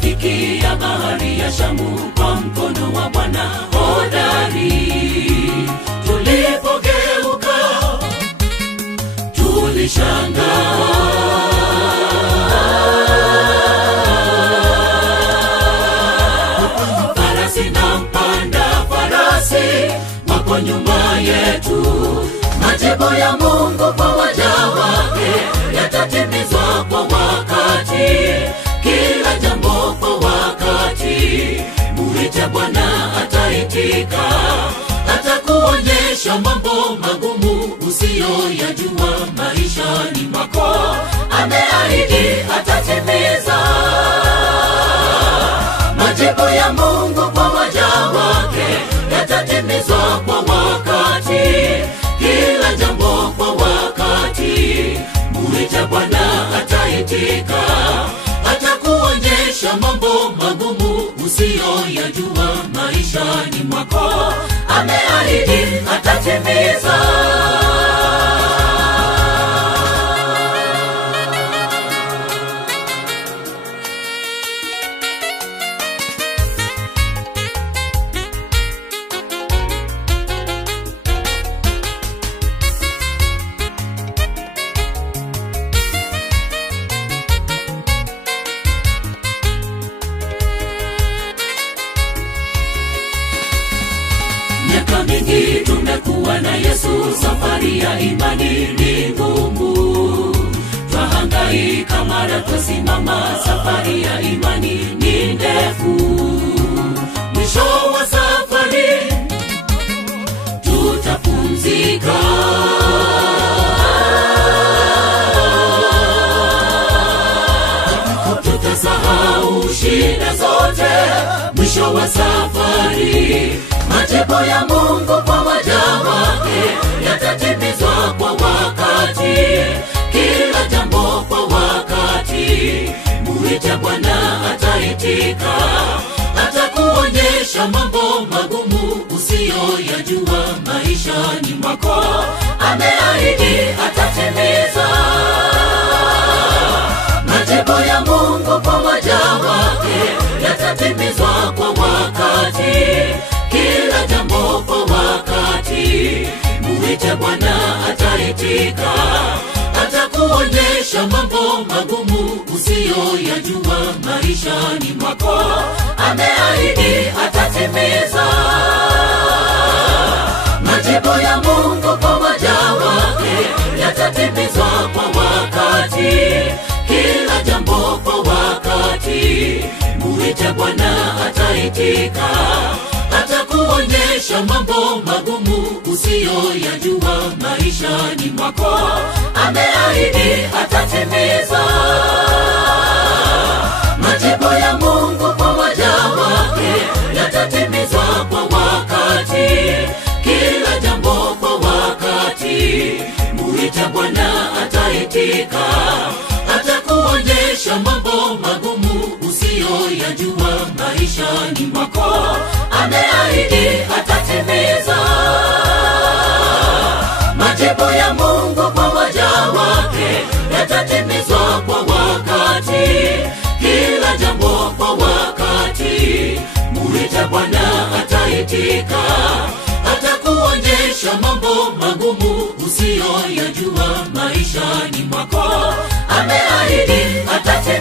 tukafikia bahari ya Shamu kwa mkono wa Bwana hodari. Tulipogeuka tulishangaa, farasi na mpanda farasi wako nyuma yetu. Majibu ya Mungu kwa waja wake yatatimizwa kwa wakati, kila jambo kwa wakati. Muite Bwana ataitika, atakuonyesha mambo magumu usiyoyajua maishani mwako. Ameahidi atatimiza. Majibu ya Mungu kwa waja wake yatatimizwa kwa wakati, kila jambo kwa wakati. Muite Bwana ataitika, atakuonyesha mambo magumu usiyoyajua maishani mwako. Ameahidi atatimiza. Miaka mingi tumekuwa na Yesu, safari ya imani ni ngumu. Twahangaika mara twasimama, safari ya imani ni ndefu. Mwisho wa safari tutapumzika, tutasahau shida zote mwisho wa safari. Majibu ya Mungu kwa waja wake yatatimizwa kwa wakati, kila jambo kwa wakati. Muite Bwana ataitika, atakuonyesha mambo magumu usiyoyajua maishani mwako. Ameahidi atatimiza. Majibu ya Mungu kwa waja wake yatatimizwa kwa wakati, kila jambo kwa wakati. Muite Bwana ataitika, atakuonyesha mambo magumu usiyoyajua maishani mwako. Ameahidi atatimiza. Majibu ya Mungu kwa waja wake yatatimizwa kwa wakati, kila jambo kwa wakati. Muite Bwana ataitika, atakuonyesha mambo magumu usiyoyajua maishani mwako. Ameahidi atatimiza. Majibu ya Mungu kwa waja wake yatatimizwa kwa wakati, kila jambo kwa wakati. Muite Bwana ataitika, atakuonyesha mambo magumu usiyoyajua maishani mwako. Ameahidi atatimiza. Majibu ya Mungu kwa waja wake yatatimizwa kwa wakati, kila jambo kwa wakati. Muite Bwana ataitika, atakuonyesha mambo magumu usiyoyajua maishani mwako. Ameahidi atatimiza.